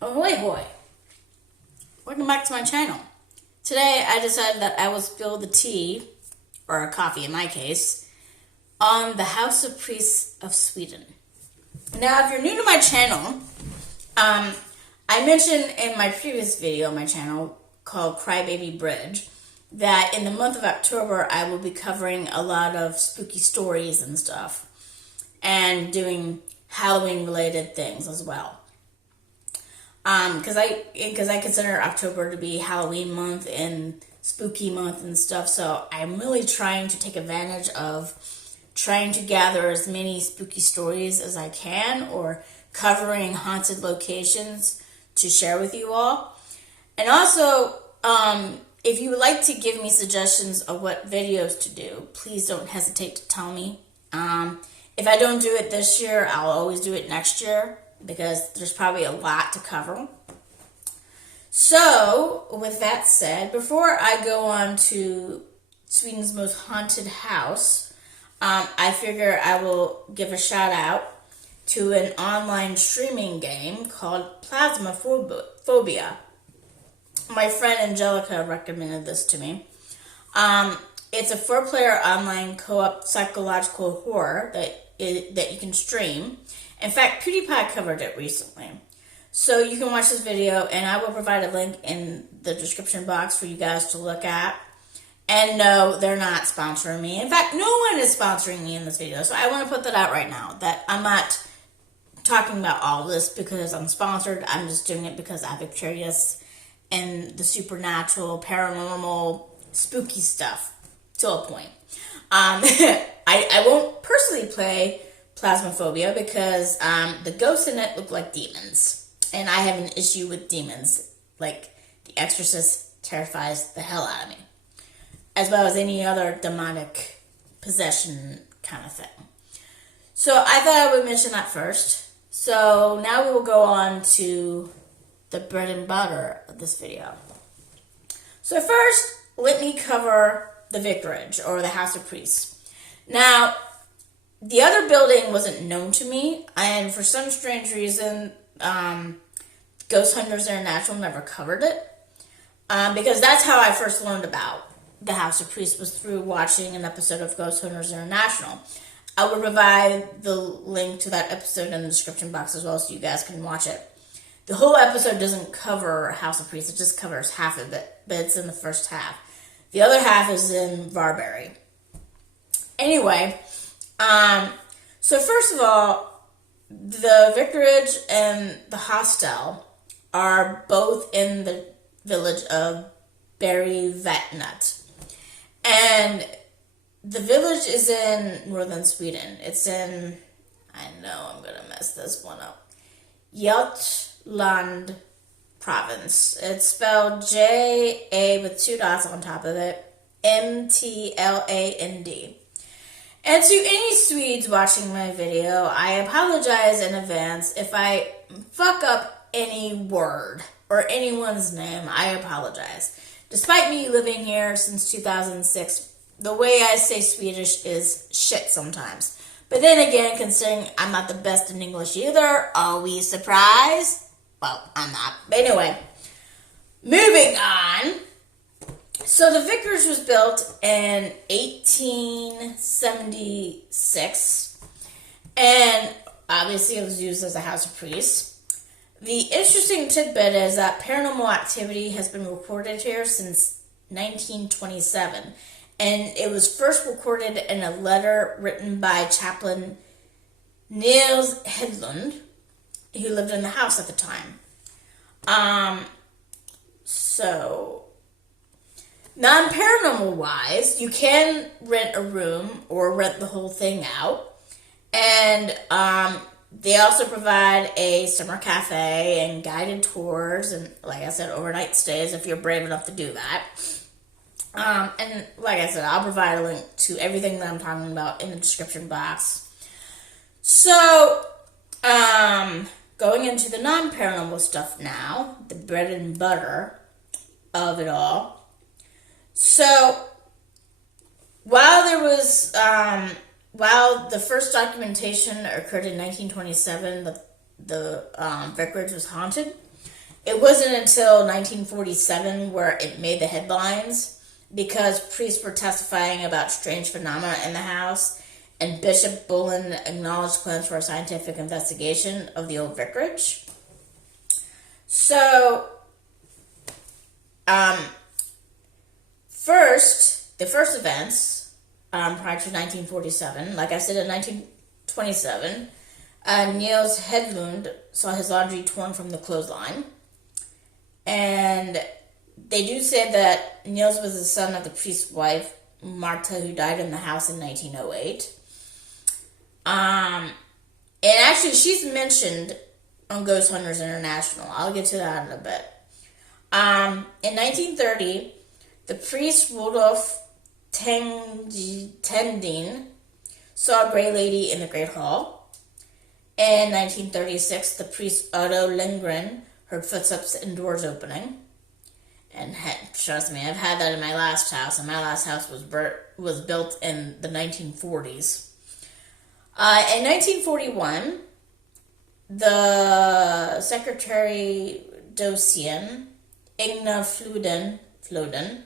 Ahoy hoy! Welcome back to my channel. Today I decided that I will spill the tea, or a coffee in my case, on the House of Priests of Sweden. Now if you're new to my channel, I mentioned in my previous video on my channel called Crybaby Bridge that in the month of October I will be covering a lot of spooky stories and stuff and doing Halloween related things as well. Because I consider October to be Halloween month and spooky month and stuff, so I'm really trying to take advantage of trying to gather as many spooky stories as I can, or covering haunted locations to share with you all. And also, if you would like to give me suggestions of what videos to do, please don't hesitate to tell me. If I don't do it this year, I'll always do it next year, because there's probably a lot to cover. So, with that said, before I go on to Sweden's most haunted house, I figure I will give a shout out to an online streaming game called Plasmaphobia. My friend Angelica recommended this to me. It's a 4-player online co-op psychological horror that you can stream. In fact, Pewdiepie covered it recently. So you can watch this video, and I will provide a link in the description box for you guys to look at. And no, they're not sponsoring me. In fact, no one is sponsoring me in this video. So I want to put that out right now, that I'm not talking about all this because I'm sponsored. I'm just doing it because I'm curious in the supernatural, paranormal, spooky stuff to a point. I won't personally play Plasmaphobia because the ghosts in it look like demons. And I have an issue with demons. Like, The Exorcist terrifies the hell out of me, as well as any other demonic possession kind of thing. So I thought I would mention that first. So now we will go on to the bread and butter of this video. So first, let me cover the vicarage, or the House of Priests. Now, the other building wasn't known to me, and for some strange reason, Ghost Hunters International never covered it, because that's how I first learned about the House of Priests, was through watching an episode of Ghost Hunters International. I will provide the link to that episode in the description box as well, so you guys can watch it. The whole episode doesn't cover House of Priests, it just covers half of it, but it's in the first half. The other half is in Varberg. Anyway, so first of all, the vicarage and the hostel are both in the village of Borgvattnet. And the village is in northern Sweden. It's in, I know I'm going to mess this one up, Jutland province. It's spelled J-A with 2 dots on top of it, M-T-L-A-N-D. And to any Swedes watching my video, I apologize in advance if I fuck up any word or anyone's name. I apologize. Despite me living here since 2006, the way I say Swedish is shit sometimes. But then again, considering I'm not the best in English either, are we surprised? Well, I'm not. But anyway, moving on. So the vicarage was built in 1876, and obviously it was used as a house of priests. The interesting tidbit is that paranormal activity has been recorded here since 1927, and it was first recorded in a letter written by chaplain Niels Hedlund, who lived in the house at the time. So, non-paranormal wise, you can rent a room or rent the whole thing out. And they also provide a summer cafe and guided tours and, like I said, overnight stays if you're brave enough to do that. And like I said, I'll provide a link to everything that I'm talking about in the description box. So, going into the non-paranormal stuff now, the bread and butter of it all. So, while there was, while the first documentation occurred in 1927, the vicarage was haunted, It wasn't until 1947 where it made the headlines because priests were testifying about strange phenomena in the house, and Bishop Bullen acknowledged plans for a scientific investigation of the old vicarage. So, the first events prior to 1947, like I said, in 1927, Niels Hedlund saw his laundry torn from the clothesline. And they do say that Niels was the son of the priest's wife, Marta, who died in the house in 1908. And actually, she's mentioned on Ghost Hunters International. I'll get to that in a bit. In 1930, the priest Rudolf Tendin saw a gray lady in the Great Hall. In 1936, the priest Otto Lindgren heard footsteps and doors opening. And trust me, I've had that in my last house, and my last house was built in the 1940s. In 1941, the Secretary Docien, Igna Floden,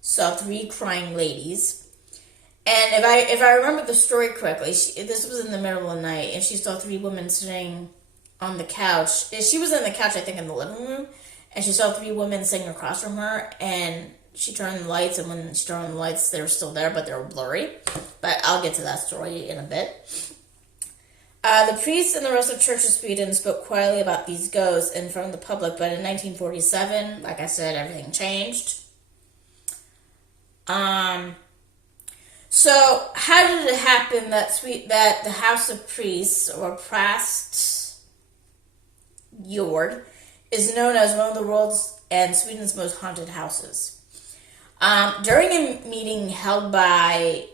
saw 3 crying ladies. And if I remember the story correctly, this was in the middle of the night, and she saw 3 women sitting on the couch. She was in the couch, I think, in the living room, and she saw 3 women sitting across from her, and she turned the lights, and when she turned on the lights, they were still there, but they were blurry. But I'll get to that story in a bit. The priests and the rest of Church of Sweden spoke quietly about these ghosts in front of the public, but in 1947, like I said, everything changed. So, how did it happen that the House of Priests, or Prästgård, is known as one of the world's and Sweden's most haunted houses? During a meeting held by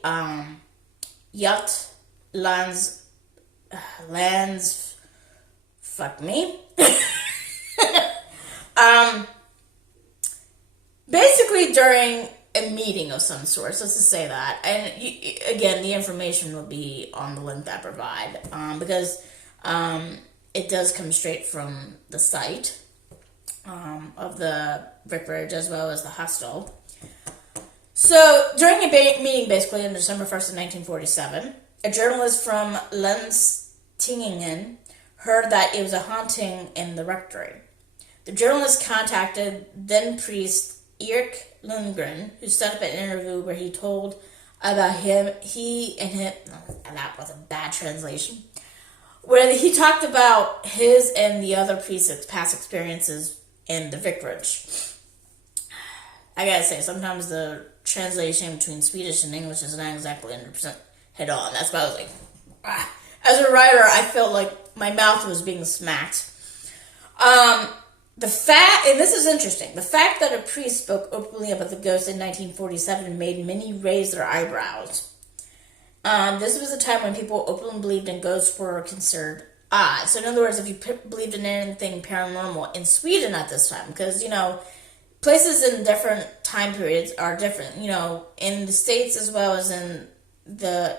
basically during a meeting of some sort, let's just say that. And again, the information will be on the link that I provide, because it does come straight from the site of the vicarage as well as the hostel. So, during a meeting basically on December 1st of 1947, a journalist from Lenstingingen heard that it was a haunting in the rectory. The journalist contacted then-priest Erik Lundgren, who set up an interview where he told about that was a bad translation, where he talked about his and the other priests' past experiences in the vicarage. I gotta say, sometimes the translation between Swedish and English is not exactly 100% head on. That's why I was like, As a writer, I felt like my mouth was being smacked. And this is interesting, the fact that a priest spoke openly about the ghost in 1947 made many raise their eyebrows. This was a time when people openly believed in ghosts were considered odd. So in other words, if you believed in anything paranormal in Sweden at this time, because, places in different time periods are different. In the States as well as in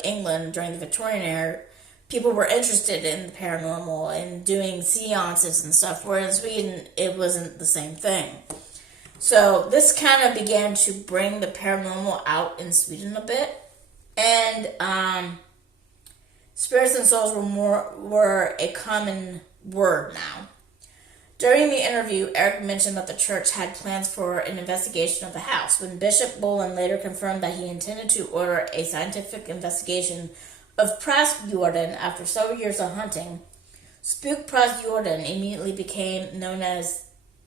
England during the Victorian era, people were interested in the paranormal and doing seances and stuff, where in Sweden, it wasn't the same thing. So this kind of began to bring the paranormal out in Sweden a bit. And spirits and souls were a common word now. During the interview, Eric mentioned that the church had plans for an investigation of the house. When Bishop Bullen later confirmed that he intended to order a scientific investigation of Prästgården after several years of hunting, Spook Prästgården immediately became known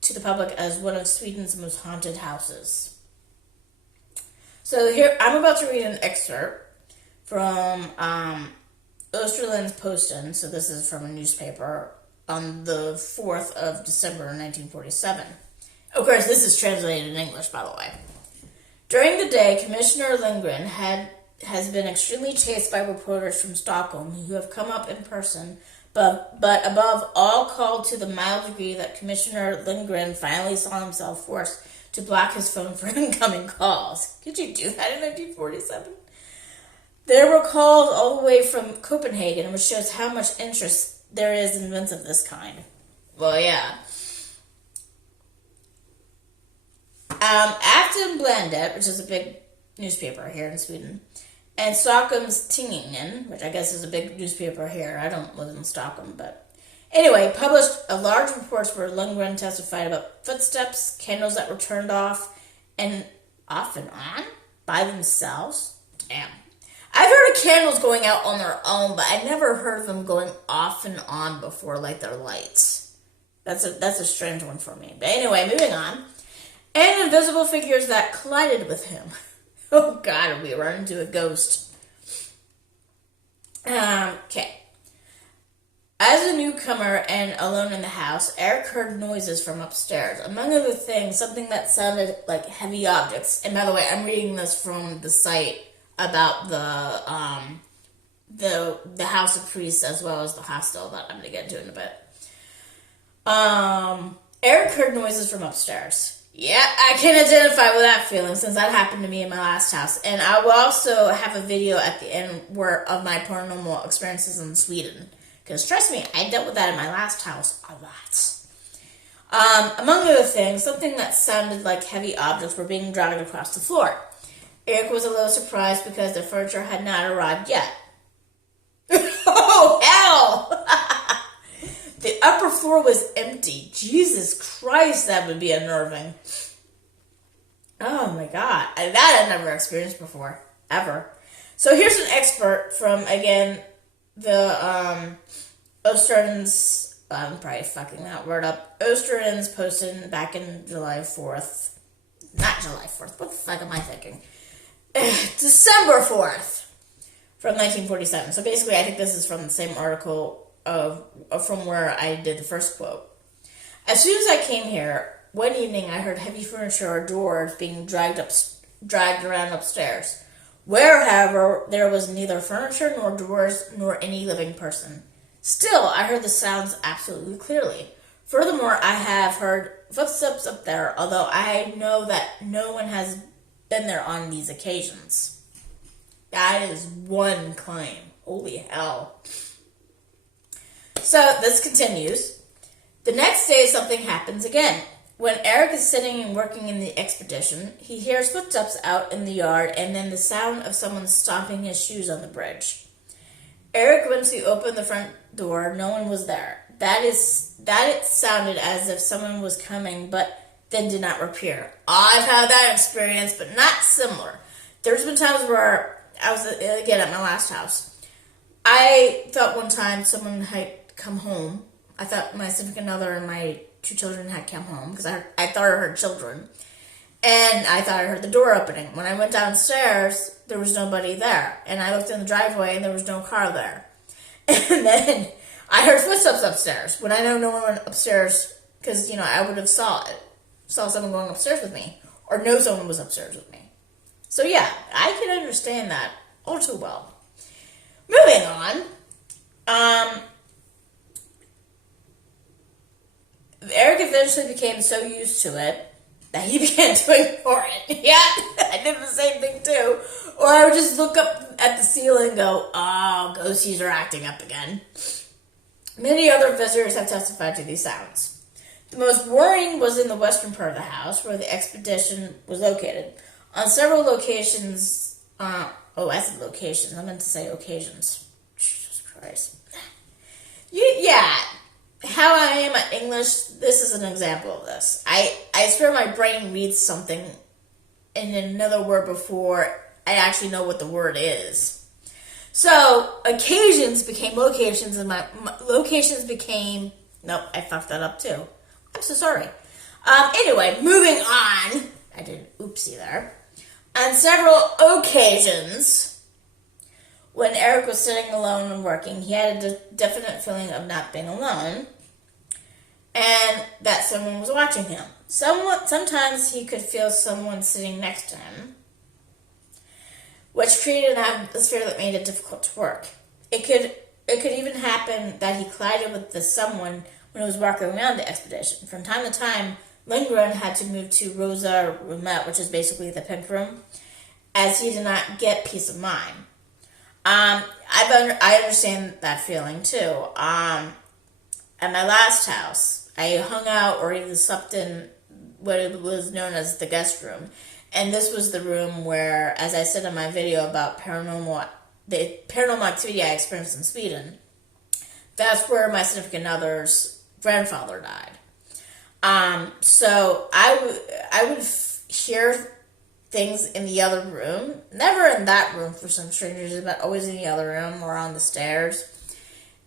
to the public as one of Sweden's most haunted houses. So here, I'm about to read an excerpt from Österlands-Posten, so this is from a newspaper, on the 4th of December 1947. Of course, this is translated in English, by the way. During the day, Commissioner Lindgren has been extremely chased by reporters from Stockholm who have come up in person, but above all called to the mild degree that Commissioner Lindgren finally saw himself forced to block his phone for incoming calls. Could you do that in 1947? There were calls all the way from Copenhagen, which shows how much interest there is in events of this kind. Well, yeah. Aftonbladet, which is a big newspaper here in Sweden, and Stockholm's Tidningen, which I guess is a big newspaper here. I don't live in Stockholm, but anyway, published a large reports where Lundgren testified about footsteps, candles that were turned off and on by themselves. Damn. I've heard of candles going out on their own, but I never heard of them going off and on before, like their lights. That's a strange one for me. But anyway, moving on. And invisible figures that collided with him. Oh God, we run into a ghost. Okay. As a newcomer and alone in the house, Eric heard noises from upstairs. Among other things, something that sounded like heavy objects. And by the way, I'm reading this from the site about the House of Priests as well as the hostel that I'm going to get into in a bit. Eric heard noises from upstairs. Yeah, I can identify with that feeling since that happened to me in my last house. And I will also have a video at the end of my paranormal experiences in Sweden. Because trust me, I dealt with that in my last house a lot. Among other things, something that sounded like heavy objects were being dragged across the floor. Eric was a little surprised because the furniture had not arrived yet. Oh, hell! The upper floor was empty. Jesus Christ, that would be unnerving. Oh my God. That I've never experienced before. Ever. So here's an expert from, again, the Österens, I'm probably fucking that word up. Österens posted back in July 4th. Not July 4th. What the fuck am I thinking? December 4th from 1947. So basically, I think this is from the same article from where I did the first quote. As soon as I came here, one evening I heard heavy furniture or doors being dragged around upstairs. Where, however, there was neither furniture nor doors nor any living person. Still, I heard the sounds absolutely clearly. Furthermore, I have heard footsteps up there, although I know that no one has been there on these occasions. That is one claim. Holy hell. So, this continues. The next day, something happens again. When Eric is sitting and working in the expedition, he hears footsteps out in the yard and then the sound of someone stomping his shoes on the bridge. Eric went to open the front door. No one was there. That it sounded as if someone was coming, but then did not appear. I've had that experience, but not similar. There's been times where I was, again, at my last house. I thought one time someone had come home. I thought my significant other and my 2 children had come home because I thought I heard children. And I thought I heard the door opening. When I went downstairs, there was nobody there. And I looked in the driveway and there was no car there. And then I heard footsteps upstairs. When I know no one went upstairs, because, I would have saw someone going upstairs with me. Or know someone was upstairs with me. So yeah, I can understand that all too well. Moving on. Eric eventually became so used to it that he began to ignore it. Yeah, I did the same thing too. Or I would just look up at the ceiling and go, oh, ghosties are acting up again. Many other visitors have testified to these sounds. The most worrying was in the western part of the house where the expedition was located. On several locations, I said locations, I meant to say occasions. Jesus Christ. Yeah. How I am at English, this is an example of this. I swear my brain reads something in another word before I actually know what the word is. So, occasions became locations, and my locations became... Nope, I fucked that up too. I'm so sorry. Anyway, moving on. I did an oopsie there. On several occasions... When Eric was sitting alone and working, he had a definite feeling of not being alone and that someone was watching him. Sometimes he could feel someone sitting next to him, which created an atmosphere that made it difficult to work. It could even happen that he collided with the someone when he was walking around the expedition. From time to time, Lindgren had to move to Rosa Roulette, which is basically the Pimp Room, as he did not get peace of mind. I understand that feeling too. At my last house, I hung out or even slept in what was known as the guest room. And this was the room where, as I said in my video about the paranormal activity I experienced in Sweden, that's where my significant other's grandfather died. So I would hear things in the other room, never in that room for some strange reason, but always in the other room or on the stairs.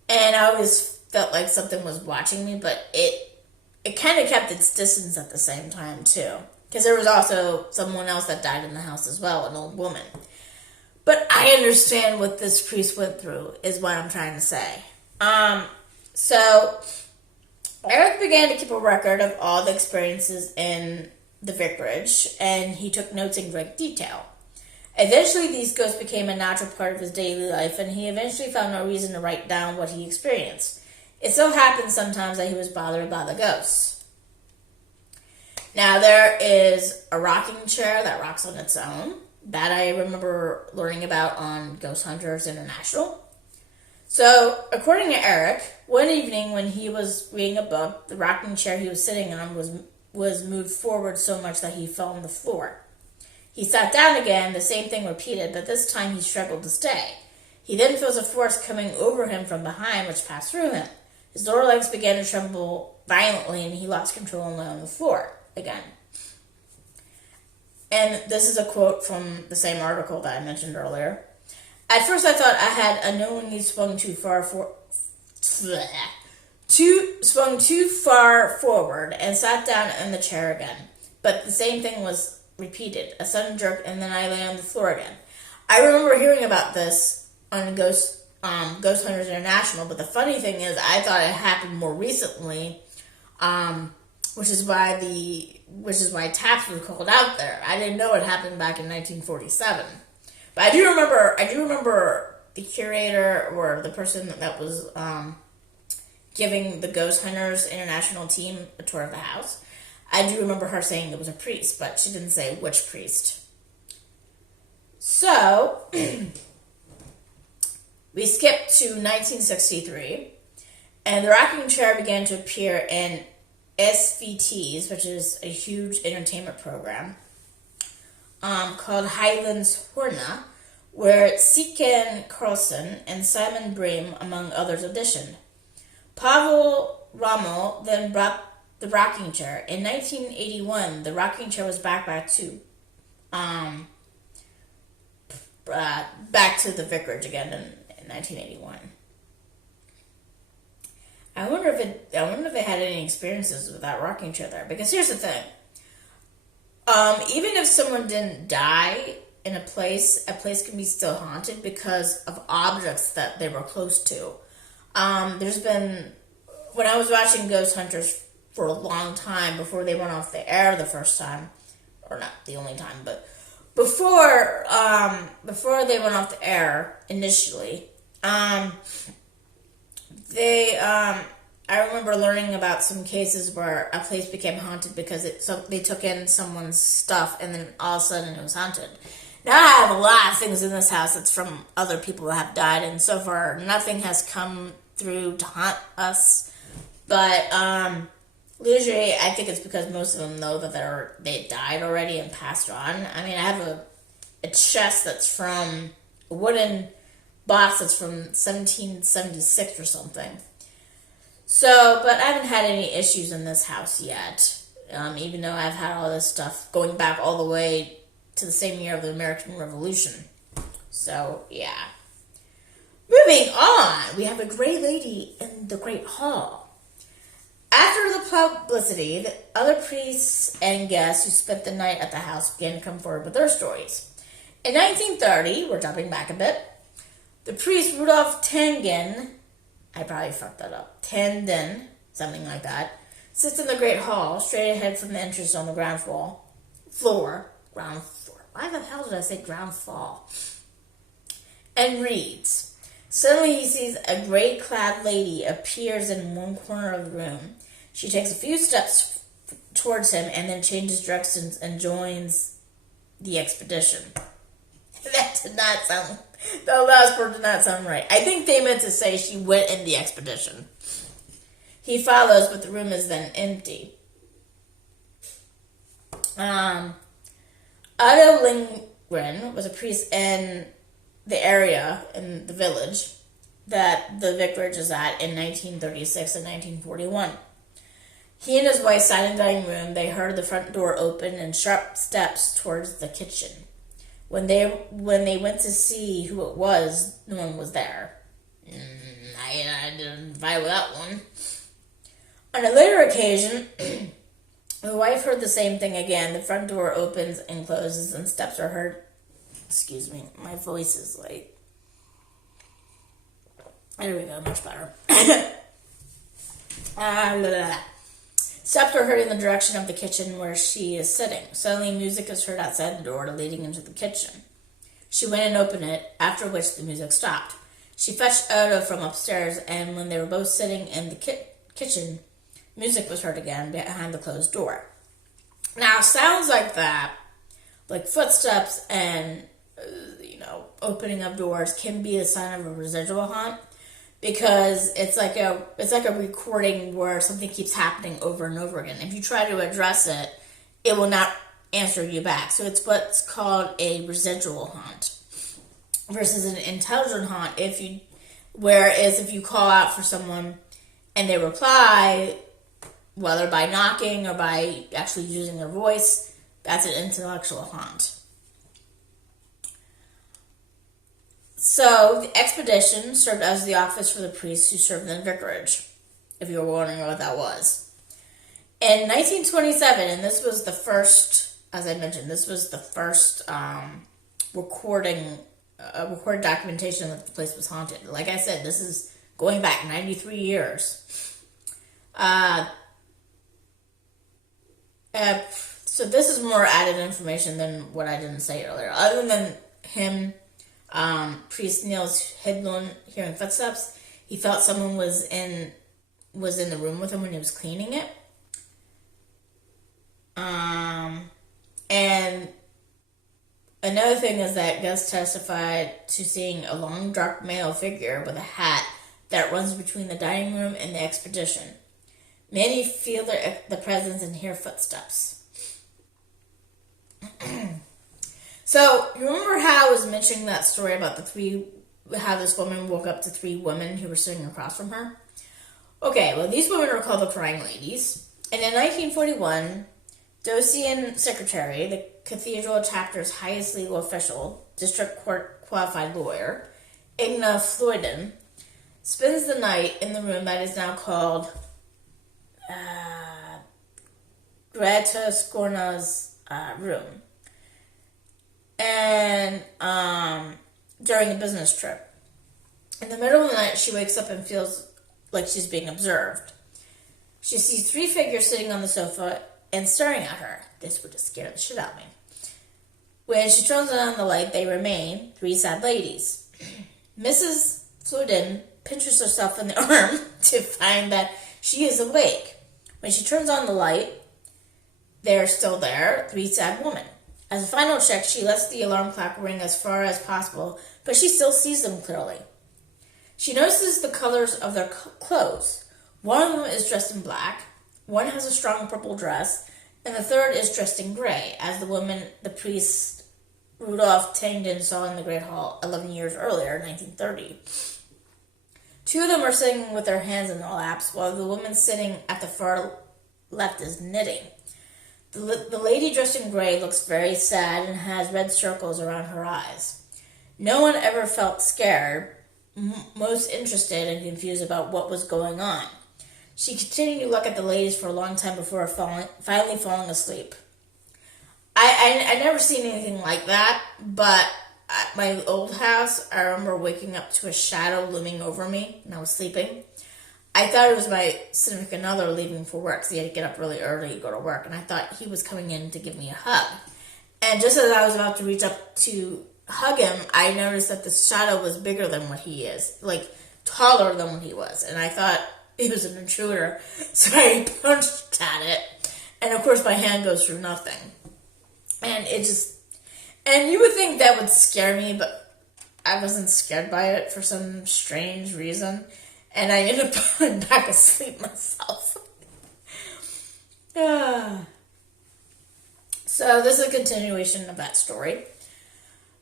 And I always felt like something was watching me, but it kind of kept its distance at the same time too. Because there was also someone else that died in the house as well, an old woman. But I understand what this priest went through, is what I'm trying to say. So Eric began to keep a record of all the experiences in the vicarage, and he took notes in great detail. Eventually, these ghosts became a natural part of his daily life, and he eventually found no reason to write down what he experienced. It so happened sometimes that he was bothered by the ghosts. Now, there is a rocking chair that rocks on its own. That I remember learning about on Ghost Hunters International. So, according to Eric, one evening when he was reading a book, the rocking chair he was sitting on was moved forward so much that he fell on the floor. He sat down again, the same thing repeated, but this time he struggled to stay. He then feels a force coming over him from behind, which passed through him. His lower legs began to tremble violently, and he lost control and lay on the floor again. And this is a quote from the same article that I mentioned earlier. At first I thought I had unknowingly swung too far forward and sat down in the chair again. But the same thing was repeated, a sudden jerk, and then I lay on the floor again. I remember hearing about this on Ghost Hunters International, but the funny thing is I thought it happened more recently, which is why taps were called out there. I didn't know it happened back in 1947. But I do remember the curator or the person that was giving the Ghost Hunters International team a tour of the house. I do remember her saying it was a priest, but she didn't say which priest. So, we skipped to 1963, and the rocking chair began to appear in SVTs, which is a huge entertainment program, called Highlands Horna, where Siken Carlson and Simon Bream, among others, auditioned. Pavel Rommel then brought the rocking chair. In 1981, the rocking chair was back to the vicarage again in 1981. I wonder if it had any experiences with that rocking chair there. Because here's the thing. Even if someone didn't die in a place can be still haunted because of objects that they were close to. There's been, when I was watching Ghost Hunters for a long time before they went off the air the first time, or not the only time, but before they went off the air initially, I remember learning about some cases where a place became haunted because they took in someone's stuff and then all of a sudden it was haunted. Now I have a lot of things in this house that's from other people that have died, and so far nothing has come through to haunt us. But usually I think it's because most of them know that they died already and passed on. I mean, I have a chest that's from a wooden box that's from 1776 or something. So, but I haven't had any issues in this house yet, even though I've had all this stuff going back all the way to the same year of the American Revolution. So, yeah. Moving on, we have a Grey Lady in the Great Hall. After the publicity, the other priests and guests who spent the night at the house began to come forward with their stories. In 1930, we're jumping back a bit, the priest Rudolf Tengen, I probably fucked that up, Tenden, something like that, sits in the Great Hall, straight ahead from the entrance on the ground floor. Why the hell did I say ground fall? And reads. Suddenly he sees a gray-clad lady appears in one corner of the room. She takes a few steps towards him and then changes directions and joins the expedition. The last part did not sound right. I think they meant to say she went in the expedition. He follows, but the room is then empty. Um, Otto Lindgren was a priest in the area, in the village, that the vicarage is at in 1936 and 1941. He and his wife sat in the dining room. They heard the front door open and sharp steps towards the kitchen. When they went to see who it was, no one was there. I didn't fight with that one. On a later occasion, the wife heard the same thing again. The front door opens and closes and steps are heard. Excuse me, my voice is like... There we go, much better. Steps are heard in the direction of the kitchen where she is sitting. Suddenly, music is heard outside the door leading into the kitchen. She went and opened it, after which the music stopped. She fetched Otto from upstairs, and when they were both sitting in the kitchen, music was heard again behind the closed door. Now, sounds like that, like footsteps and, opening of doors, can be a sign of a residual haunt, because it's like a recording where something keeps happening over and over again. If you try to address it, it will not answer you back. So it's what's called a residual haunt versus an intelligent haunt. Whereas if you call out for someone and they reply, whether by knocking or by actually using their voice, that's an intellectual haunt. So, the expedition served as the office for the priests who served in the vicarage, if you were wondering what that was. In 1927, and this was the first, as I mentioned, this was the first recorded documentation that the place was haunted. Like I said, this is going back 93 years. So this is more added information than what I didn't say earlier. Other than him... Priest Niels Hedlund hearing footsteps. He felt someone was in the room with him when he was cleaning it. And another thing is that guests testified to seeing a long, dark male figure with a hat that runs between the dining room and the expedition. Many feel the presence and hear footsteps. So, you remember how I was mentioning that story about how this woman woke up to 3 women who were sitting across from her? Okay, well, these women are called the Crying Ladies. And in 1941, Docian Secretary, the cathedral chapter's highest legal official, district court qualified lawyer, Igna Floyden, spends the night in the room that is now called Greta Skorna's room. And during a business trip. In the middle of the night, she wakes up and feels like she's being observed. She sees 3 figures sitting on the sofa and staring at her. This would just scare the shit out of me. When she turns on the light, they remain 3 sad ladies. Mrs. Floden pinches herself in the arm to find that she is awake. When she turns on the light, they're still there, 3 sad women. As a final check, she lets the alarm clock ring as far as possible, but she still sees them clearly. She notices the colors of their clothes. One of them is dressed in black, one has a strong purple dress, and the third is dressed in gray, as the woman the priest Rudolf Tangden saw in the Great Hall 11 years earlier, 1930. 2 of them are sitting with their hands in their laps, while the woman sitting at the far left is knitting. The lady dressed in gray looks very sad and has red circles around her eyes. No one ever felt scared, most interested and confused about what was going on. She continued to look at the ladies for a long time before finally falling asleep. I never seen anything like that, but at my old house, I remember waking up to a shadow looming over me when I was sleeping. I thought it was my significant other leaving for work, so he had to get up really early to go to work, and I thought he was coming in to give me a hug. And just as I was about to reach up to hug him, I noticed that the shadow was bigger than what he is, like taller than what he was, and I thought it was an intruder, so I punched at it, and of course my hand goes through nothing. And you would think that would scare me, but I wasn't scared by it for some strange reason. And I ended up falling back asleep myself. So So this is a continuation of that story.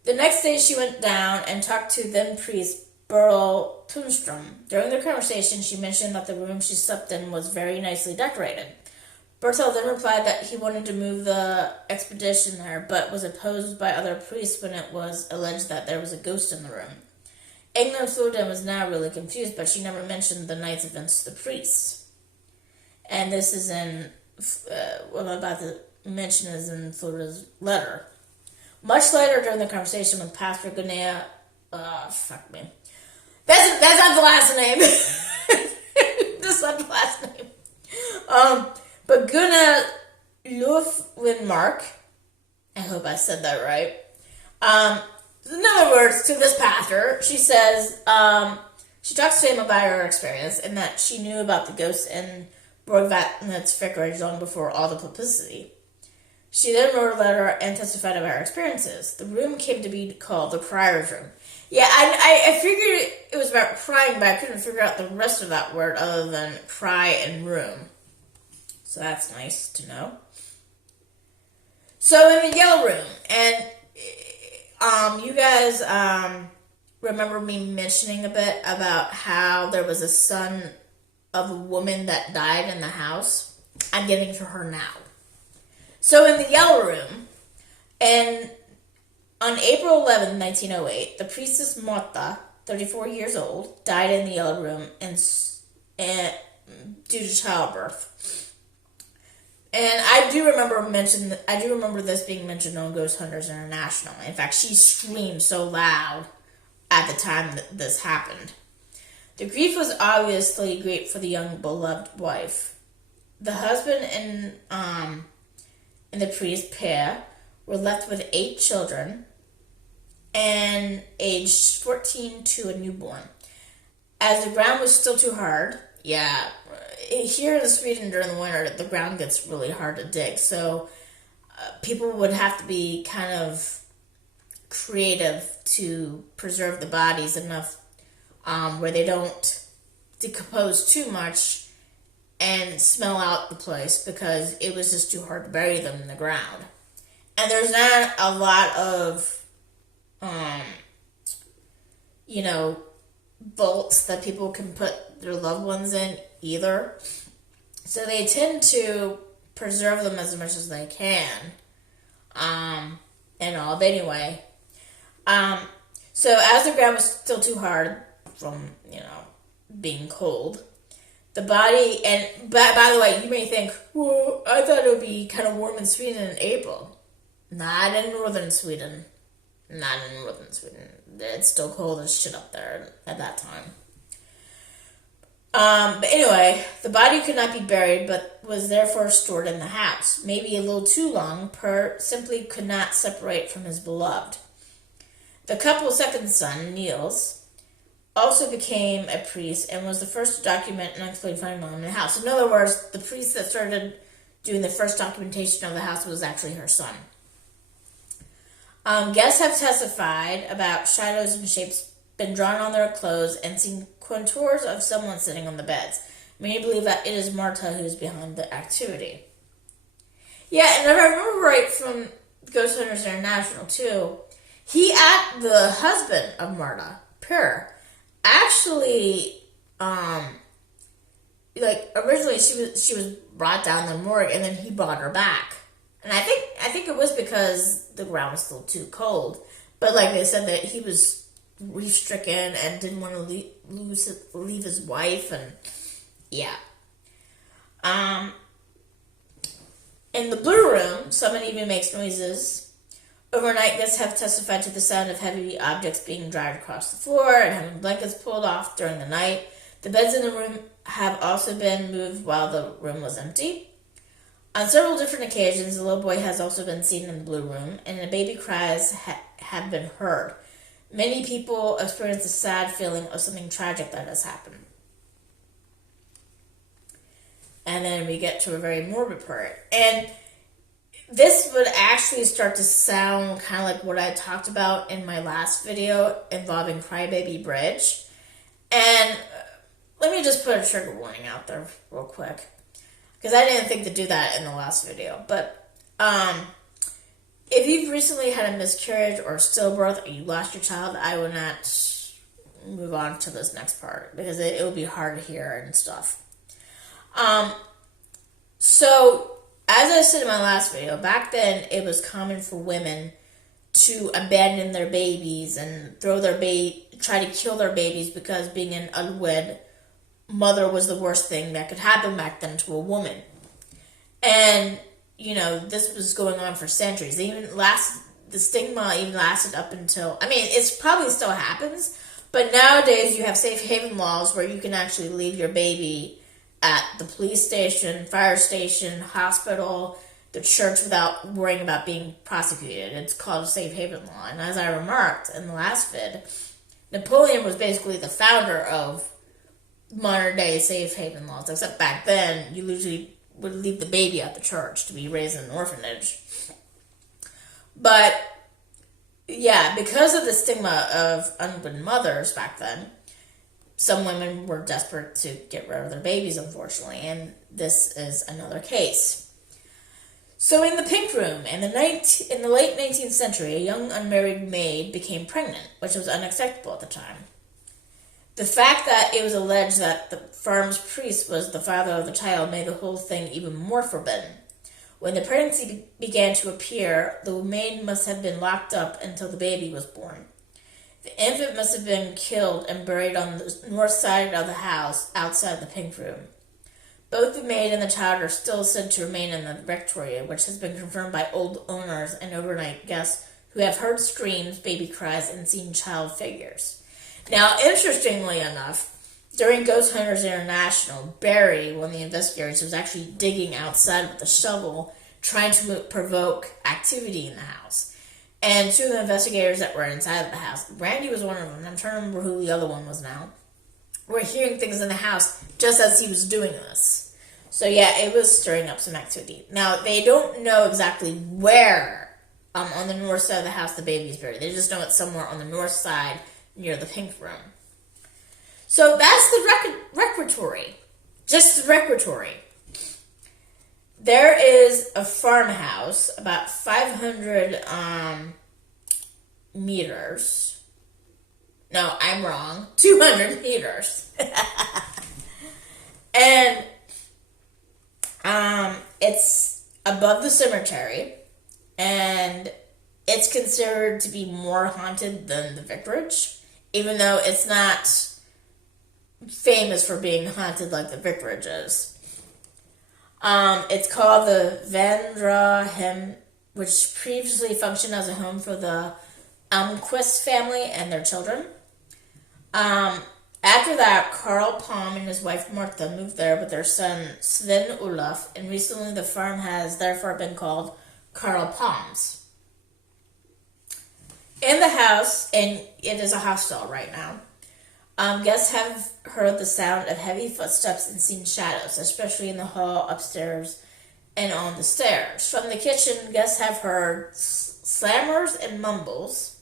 The next day she went down and talked to then priest Berl Tunstrom. During their conversation, she mentioned that the room she slept in was very nicely decorated. Bertel then replied that he wanted to move the expedition there, but was opposed by other priests when it was alleged that there was a ghost in the room. Agnes Flodin was now really confused, but she never mentioned the night's events to the priests. And this is in, what I'm about to mention is in Flodin's letter. Much later during the conversation with Pastor Gunea, fuck me. That's not the last name. That's not the last name. But Gunea Lufwinmark, I hope I said that right. In other words, to this pastor, she says, she talks to him about her experience and that she knew about the ghosts in Borgvattnet Prästgård long before all the publicity. She then wrote a letter and testified about her experiences. The room came to be called the Crier's Room. Yeah, I figured it was about crying, but I couldn't figure out the rest of that word other than cry and room. So that's nice to know. So in the Yellow Room, and you guys remember me mentioning a bit about how there was a son of a woman that died in the house? I'm getting to her now. So in the Yellow Room, and on April 11, 1908, the priestess Martha, 34 years old, died in the Yellow Room and due to childbirth. And I do remember this being mentioned on Ghost Hunters International. In fact, she screamed so loud at the time that this happened. The grief was obviously great for the young beloved wife. The husband and the priest pair were left with 8 children and aged 14 to a newborn. As the ground was still too hard, here in Sweden during the winter, the ground gets really hard to dig. So people would have to be kind of creative to preserve the bodies enough where they don't decompose too much and smell out the place because it was just too hard to bury them in the ground. And there's not a lot of, vaults that people can put their loved ones in either. So they tend to preserve them as much as they can. And all. But anyway. So as the ground was still too hard from, being cold, the body, and by the way, you may think, well, I thought it would be kind of warm in Sweden in April. Not in northern Sweden. It's still cold as shit up there at that time. But anyway, the body could not be buried, but was therefore stored in the house. Maybe a little too long, simply could not separate from his beloved. The couple's second son, Niels, also became a priest and was the first to document an unexplained phenomenon in the house. In other words, the priest that started doing the first documentation of the house was actually her son. Guests have testified about shadows and shapes been drawn on their clothes and seen contours of someone sitting on the beds. Many believe that it is Marta who is behind the activity. Yeah, and if I remember right from Ghost Hunters International too, the husband of Marta, Per, actually, originally she was brought down the morgue and then he brought her back. And I think it was because the ground was still too cold. But like they said that he was grief-stricken and didn't want to leave his wife, and yeah. In the Blue Room, someone even makes noises. Overnight, guests have testified to the sound of heavy objects being dragged across the floor and having blankets pulled off during the night. The beds in the room have also been moved while the room was empty. On several different occasions, a little boy has also been seen in the Blue Room, and the baby cries have been heard. Many people experience a sad feeling of something tragic that has happened. And then we get to a very morbid part. And this would actually start to sound kind of like what I talked about in my last video involving Crybaby Bridge. And let me just put a trigger warning out there real quick, because I didn't think to do that in the last video. But if you've recently had a miscarriage or stillbirth, or you lost your child, I would not move on to this next part because it will be hard to hear and stuff. So, as I said in my last video, back then it was common for women to abandon their babies and try to kill their babies because being an unwed mother was the worst thing that could happen back then to a woman. And, this was going on for centuries. The stigma even lasted up until, it probably still happens, but nowadays you have safe haven laws where you can actually leave your baby at the police station, fire station, hospital, the church without worrying about being prosecuted. It's called a safe haven law. And as I remarked in the last vid, Napoleon was basically the founder of modern day safe haven laws, except back then you usually would leave the baby at the church to be raised in an orphanage. But yeah, because of the stigma of unwed mothers back then, some women were desperate to get rid of their babies, unfortunately, and this is another case. So in the Pimp Room, in the late 19th century, a young unmarried maid became pregnant, which was unacceptable at the time. The fact that it was alleged that the farm's priest was the father of the child made the whole thing even more forbidden. When the pregnancy began to appear, the maid must have been locked up until the baby was born. The infant must have been killed and buried on the north side of the house outside the Pimp Room. Both the maid and the child are still said to remain in the rectory, which has been confirmed by old owners and overnight guests who have heard screams, baby cries, and seen child figures. Now, interestingly enough, during Ghost Hunters International, Barry, one of the investigators, was actually digging outside with a shovel, trying to provoke activity in the house. And two of the investigators that were inside of the house, Randy was one of them, and I'm trying to remember who the other one was now, were hearing things in the house just as he was doing this. So yeah, it was stirring up some activity. Now, they don't know exactly where on the north side of the house the baby's buried. They just know it's somewhere on the north side near the Pimp Room. So that's the rectory. Just the rectory. There is a farmhouse about 500 meters. No, I'm wrong. 200 meters. And it's above the cemetery. And it's considered to be more haunted than the vicarage, even though it's not famous for being haunted like the vicarage is. It's called the Vandrarhem, which previously functioned as a home for the Almquist family and their children. After that, Carl Palm and his wife Martha moved there with their son Sven Olaf, and recently the farm has therefore been called Carl Palm's. In the house, and it is a hostel right now, guests have heard the sound of heavy footsteps and seen shadows, especially in the hall, upstairs, and on the stairs. From the kitchen, guests have heard slammers and mumbles.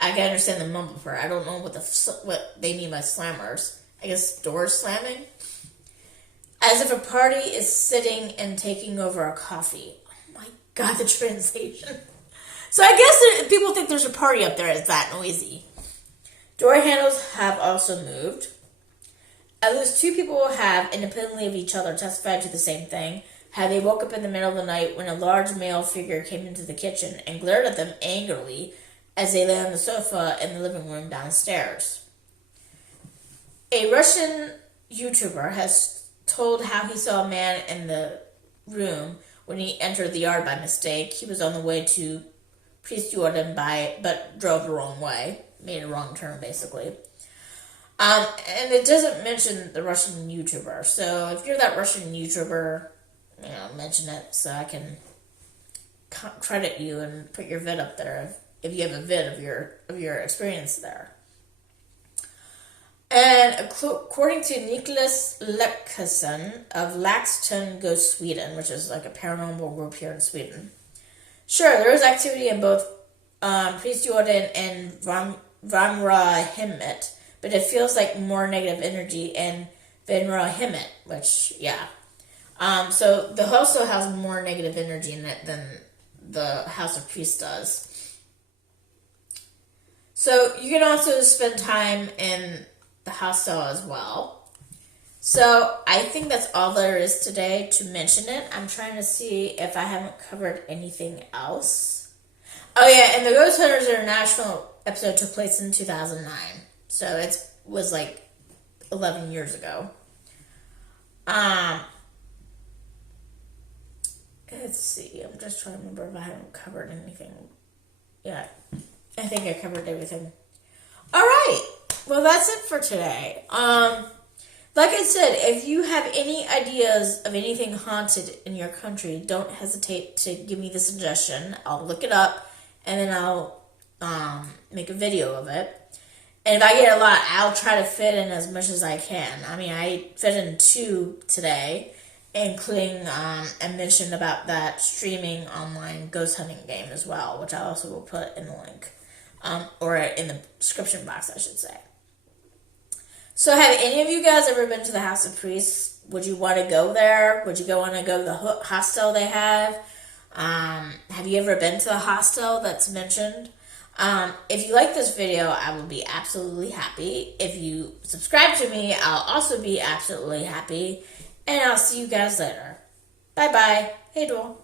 I can understand the mumble part. I don't know what they mean by slammers. I guess doors slamming. As if a party is sitting and taking over a coffee. Oh my god, the translation. So I guess people think there's a party up there. It's that noisy. Door handles have also moved. At least two people have, independently of each other, testified to the same thing. How they woke up in the middle of the night when a large male figure came into the kitchen and glared at them angrily as they lay on the sofa in the living room downstairs. A Russian YouTuber has told how he saw a man in the room when he entered the yard by mistake. He was on the way to Priestess but drove the wrong way. Made a wrong turn, basically. And it doesn't mention the Russian YouTuber. So if you're that Russian YouTuber, mention it so I can credit you and put your vid up there if you have a vid of your experience there. And according to Nicholas Lepkesson of Laxton Goes Sweden, which is like a paranormal group here in Sweden, sure, there is activity in both Priestess and Vandrarhem, but it feels like more negative energy in Vandrarhem, which, yeah. So the hostel has more negative energy in it than the House of Priest does. So you can also spend time in the hostel as well. So I think that's all there is today to mention it. I'm trying to see if I haven't covered anything else. Oh yeah, and the Ghost Hunters International episode took place in 2009. So it was like 11 years ago. Let's see. I'm just trying to remember if I haven't covered anything yet. I think I covered everything. All right. Well, that's it for today. Like I said, if you have any ideas of anything haunted in your country, don't hesitate to give me the suggestion. I'll look it up, and then I'll make a video of it. And if I get a lot, I'll try to fit in as much as I can. I mean, I fit in 2 today, including I mentioned about that streaming online ghost hunting game as well, which I also will put in the link. Or in the description box, I should say. So have any of you guys ever been to the House of Priests? Would you want to go there? Would you want to go to the hostel they have? Have you ever been to the hostel that's mentioned? If you like this video, I will be absolutely happy. If you subscribe to me, I'll also be absolutely happy. And I'll see you guys later. Bye-bye. Hey, doll.